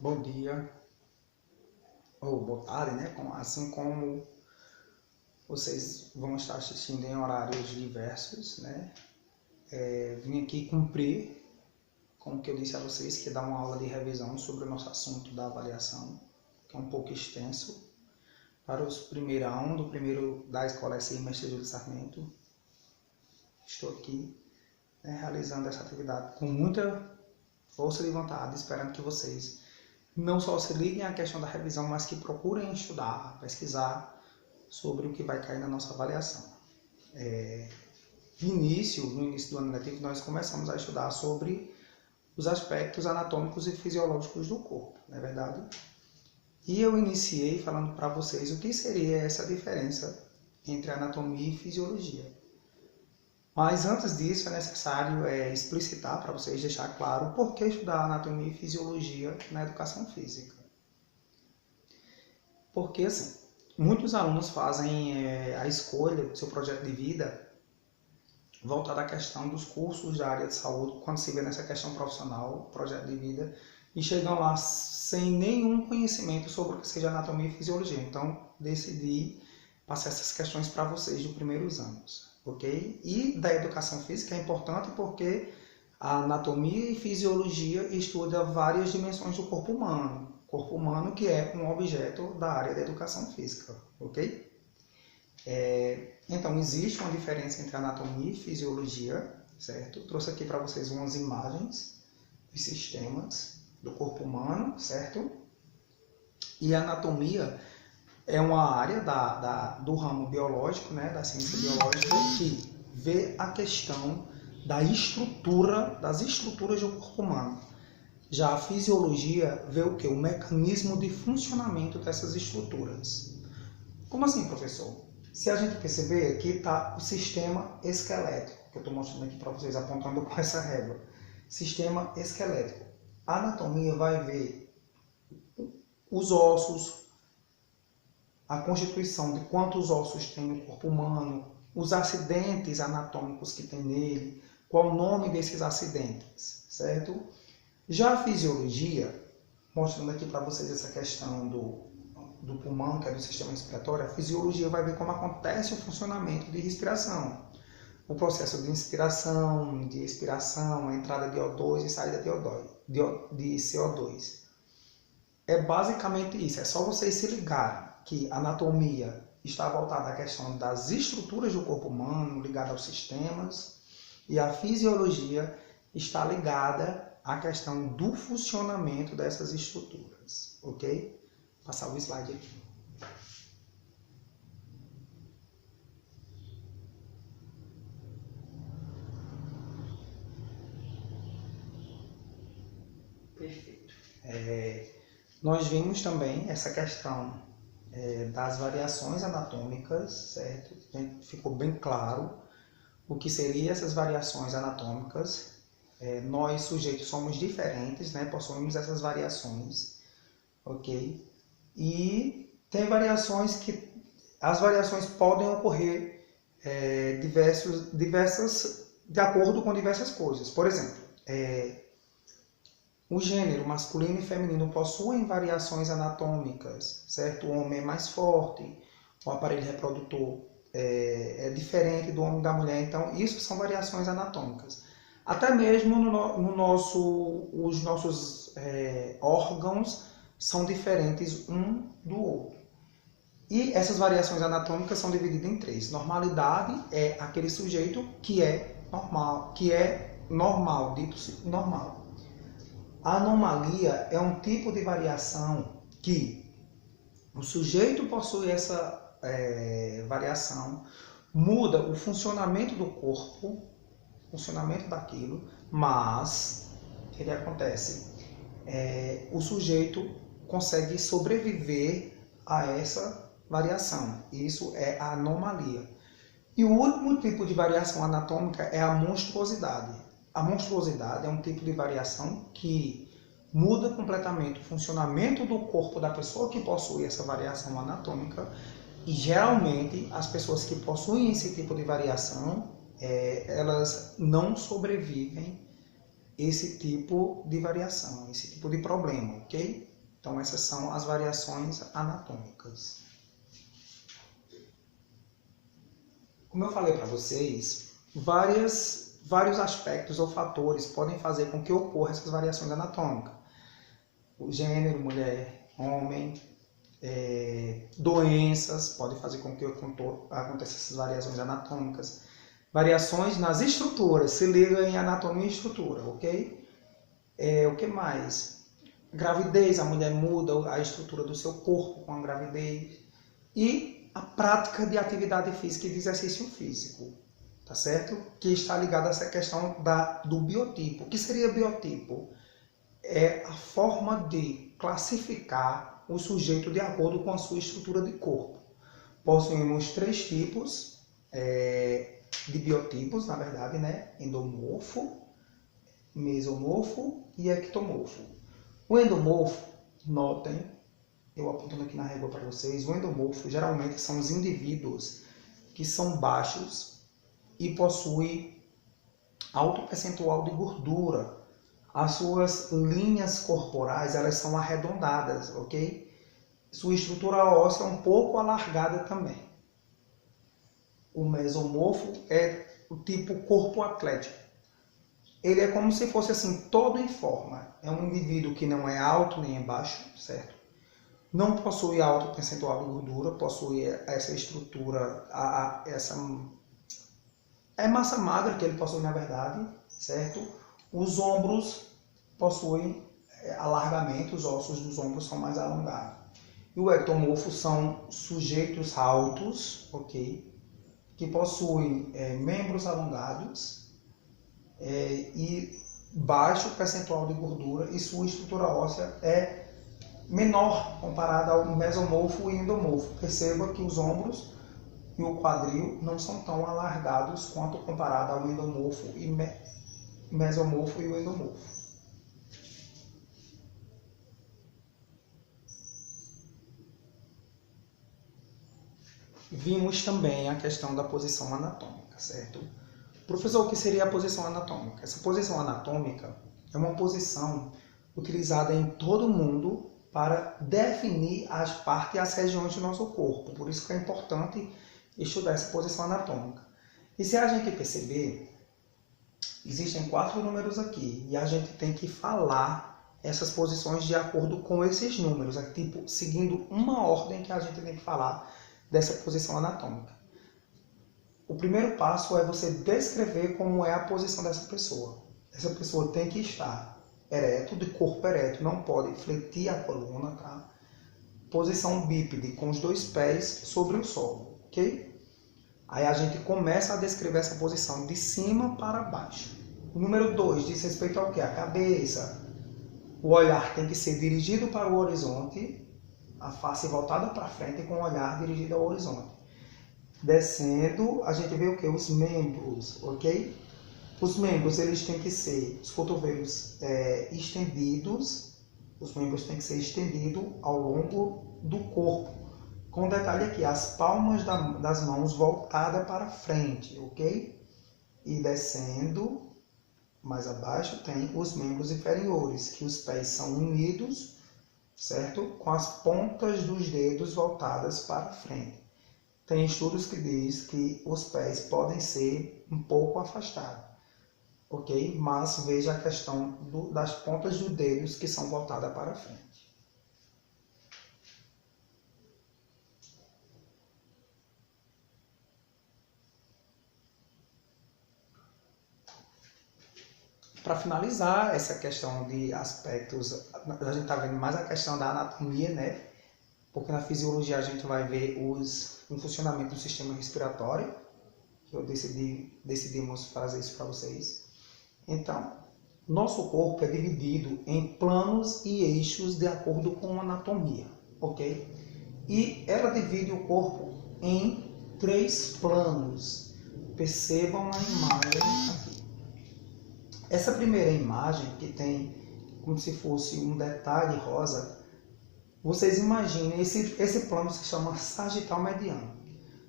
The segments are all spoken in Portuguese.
Bom dia, ou boa tarde, né? Assim como vocês vão estar assistindo em horários diversos, né? Vim aqui cumprir com o que eu disse a vocês, que é dar uma aula de revisão sobre o nosso assunto da avaliação, que é um pouco extenso, para os primeirão, do primeiro da Escola SI Mestre Júlio Sarmento. Estou aqui, né, realizando essa atividade com muita força de vontade, esperando que vocês não só se liguem à questão da revisão, mas que procurem estudar, pesquisar sobre o que vai cair na nossa avaliação. No início do ano letivo, nós começamos a estudar sobre os aspectos anatômicos e fisiológicos do corpo, não é verdade? E eu iniciei falando para vocês o que seria essa diferença entre anatomia e fisiologia. Mas antes disso é necessário explicitar para vocês, deixar claro por que estudar anatomia e fisiologia na educação física. Porque assim, muitos alunos fazem a escolha do seu projeto de vida voltada à questão dos cursos da área de saúde, quando se vê nessa questão profissional, projeto de vida, e chegam lá sem nenhum conhecimento sobre o que seja anatomia e fisiologia. Então, decidi passar essas questões para vocês dos primeiros anos, ok? E da educação física é importante porque a anatomia e fisiologia estuda várias dimensões do corpo humano que é um objeto da área da educação física, ok? Então, existe uma diferença entre anatomia e fisiologia, certo? Trouxe aqui para vocês umas imagens dos sistemas do corpo humano, certo? E a anatomia é uma área do ramo biológico, né, da ciência biológica, que vê a questão das estruturas do corpo humano. Já a fisiologia vê o quê? O mecanismo de funcionamento dessas estruturas. Como assim, professor? Se a gente perceber, aqui está o sistema esquelético, que eu estou mostrando aqui para vocês, apontando com essa régua. Sistema esquelético. A anatomia vai ver os ossos, a constituição de quantos ossos tem no corpo humano, os acidentes anatômicos que tem nele, qual o nome desses acidentes, certo? Já a fisiologia, mostrando aqui para vocês essa questão do pulmão, que é do sistema respiratório, a fisiologia vai ver como acontece o funcionamento de respiração. O processo de inspiração, de expiração, a entrada de O2 e saída de CO2. É basicamente isso, é só vocês se ligarem que a anatomia está voltada à questão das estruturas do corpo humano, ligada aos sistemas, e a fisiologia está ligada à questão do funcionamento dessas estruturas, ok? Vou passar o slide aqui. Perfeito. Nós vimos também essa questão das variações anatômicas, certo? Ficou bem claro o que seriam essas variações anatômicas. Nós, sujeitos, somos diferentes, né? Possuímos essas variações, ok? E tem variações que... As variações podem ocorrer de acordo com diversas coisas. Por exemplo, o gênero masculino e feminino possuem variações anatômicas, certo? O homem é mais forte, o aparelho reprodutor é diferente do homem e da mulher, então isso são variações anatômicas. Até mesmo os nossos órgãos são diferentes um do outro. E essas variações anatômicas são divididas em três. Normalidade é aquele sujeito que é normal, dito normal. A anomalia é um tipo de variação que o sujeito possui essa variação, muda o funcionamento do corpo, funcionamento daquilo, mas o que acontece? O sujeito consegue sobreviver a essa variação. Isso é a anomalia. E o último tipo de variação anatômica é a monstruosidade. A monstruosidade é um tipo de variação que muda completamente o funcionamento do corpo da pessoa que possui essa variação anatômica, e geralmente as pessoas que possuem esse tipo de variação, elas não sobrevivem esse tipo de variação, esse tipo de problema, ok? Então, essas são as variações anatômicas. Como eu falei para vocês, vários aspectos ou fatores podem fazer com que ocorra essas variações anatômicas. O gênero, mulher, homem, doenças podem fazer com que aconteçam essas variações anatômicas. Variações nas estruturas, se liga em anatomia e estrutura, ok? O que mais? Gravidez, a mulher muda a estrutura do seu corpo com a gravidez. E a prática de atividade física e de exercício físico, tá certo? Que está ligada a essa questão do biotipo. O que seria biotipo? É a forma de classificar o sujeito de acordo com a sua estrutura de corpo. Possuímos 3 tipos de biotipos, na verdade, né? Endomorfo, mesomorfo e ectomorfo. O endomorfo, notem, eu apontando aqui na régua para vocês, o endomorfo geralmente são os indivíduos que são baixos e possuem alto percentual de gordura. As suas linhas corporais, elas são arredondadas, ok? Sua estrutura óssea é um pouco alargada também. O mesomorfo é o tipo corpo atlético. Ele é como se fosse assim, todo em forma. É um indivíduo que não é alto nem é baixo, certo? Não possui alto percentual de gordura, possui essa estrutura, é massa magra que ele possui na verdade, certo? Os ombros possuem alargamento, os ossos dos ombros são mais alongados. E o ectomorfo são sujeitos altos, ok? Que possuem membros alongados e baixo percentual de gordura e sua estrutura óssea é menor comparada ao mesomorfo e endomorfo. Perceba que os ombros e o quadril não são tão alargados quanto comparado ao endomorfo e mesomorfo e o endomorfo. Vimos também a questão da posição anatômica, certo? Professor, o que seria a posição anatômica? Essa posição anatômica é uma posição utilizada em todo o mundo para definir as partes e as regiões do nosso corpo. Por isso que é importante estudar essa posição anatômica. E se a gente perceber, existem 4 números aqui e a gente tem que falar essas posições de acordo com esses números, tipo, seguindo uma ordem que a gente tem que falar dessa posição anatômica. O primeiro passo é você descrever como é a posição dessa pessoa. Essa pessoa tem que estar ereto, de corpo ereto, não pode fletir a coluna, tá? Posição bípede, com os 2 pés sobre o solo, ok? Aí a gente começa a descrever essa posição de cima para baixo. O número 2 diz respeito ao quê? A cabeça. O olhar tem que ser dirigido para o horizonte, a face voltada para frente com o olhar dirigido ao horizonte. Descendo, a gente vê o quê? Os membros, ok? Os membros, eles têm que ser, os cotovelos estendidos, os membros têm que ser estendidos ao longo do corpo. Com detalhe aqui, as palmas das mãos voltadas para frente, ok? E descendo, mais abaixo, tem os membros inferiores, que os pés são unidos, certo? Com as pontas dos dedos voltadas para frente. Tem estudos que dizem que os pés podem ser um pouco afastados, ok? Mas veja a questão das pontas dos dedos que são voltadas para frente. Para finalizar essa questão de aspectos, a gente está vendo mais a questão da anatomia, né? Porque na fisiologia a gente vai ver o funcionamento do sistema respiratório, que eu decidimos fazer isso para vocês. Então, nosso corpo é dividido em planos e eixos de acordo com a anatomia, ok? E ela divide o corpo em 3 planos. Percebam a imagem aqui. Essa primeira imagem, que tem como se fosse um detalhe rosa, vocês imaginem, esse plano se chama sagital mediano.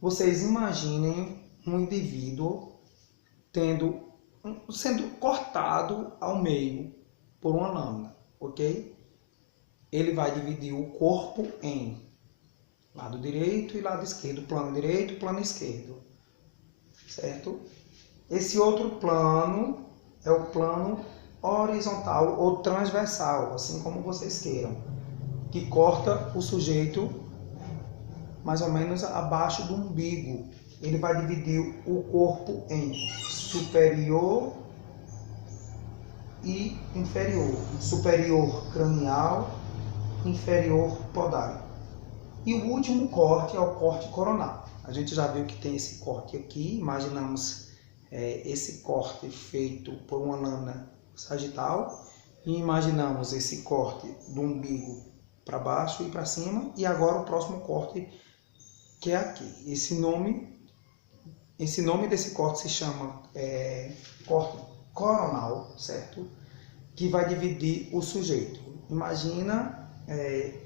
Vocês imaginem um indivíduo tendo sendo cortado ao meio por uma lâmina, ok? Ele vai dividir o corpo em lado direito e lado esquerdo, plano direito e plano esquerdo, certo? Esse outro plano é o plano horizontal ou transversal, assim como vocês queiram, que corta o sujeito mais ou menos abaixo do umbigo. Ele vai dividir o corpo em superior e inferior. Superior cranial, inferior podal. E o último corte é o corte coronal. A gente já viu que tem esse corte aqui. Imaginamos esse corte feito por uma lâmina sagital. E imaginamos esse corte do umbigo para baixo e para cima. E agora o próximo corte, que é aqui. Esse nome desse corte se chama corte coronal, certo? Que vai dividir o sujeito. Imagina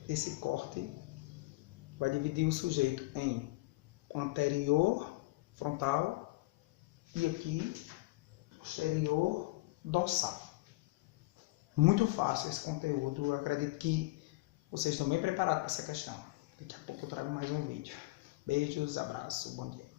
esse corte vai dividir o sujeito em anterior, frontal, e aqui, posterior, dorsal. Muito fácil esse conteúdo, eu acredito que vocês estão bem preparados para essa questão. Daqui a pouco eu trago mais um vídeo. Beijos, abraço, bom dia.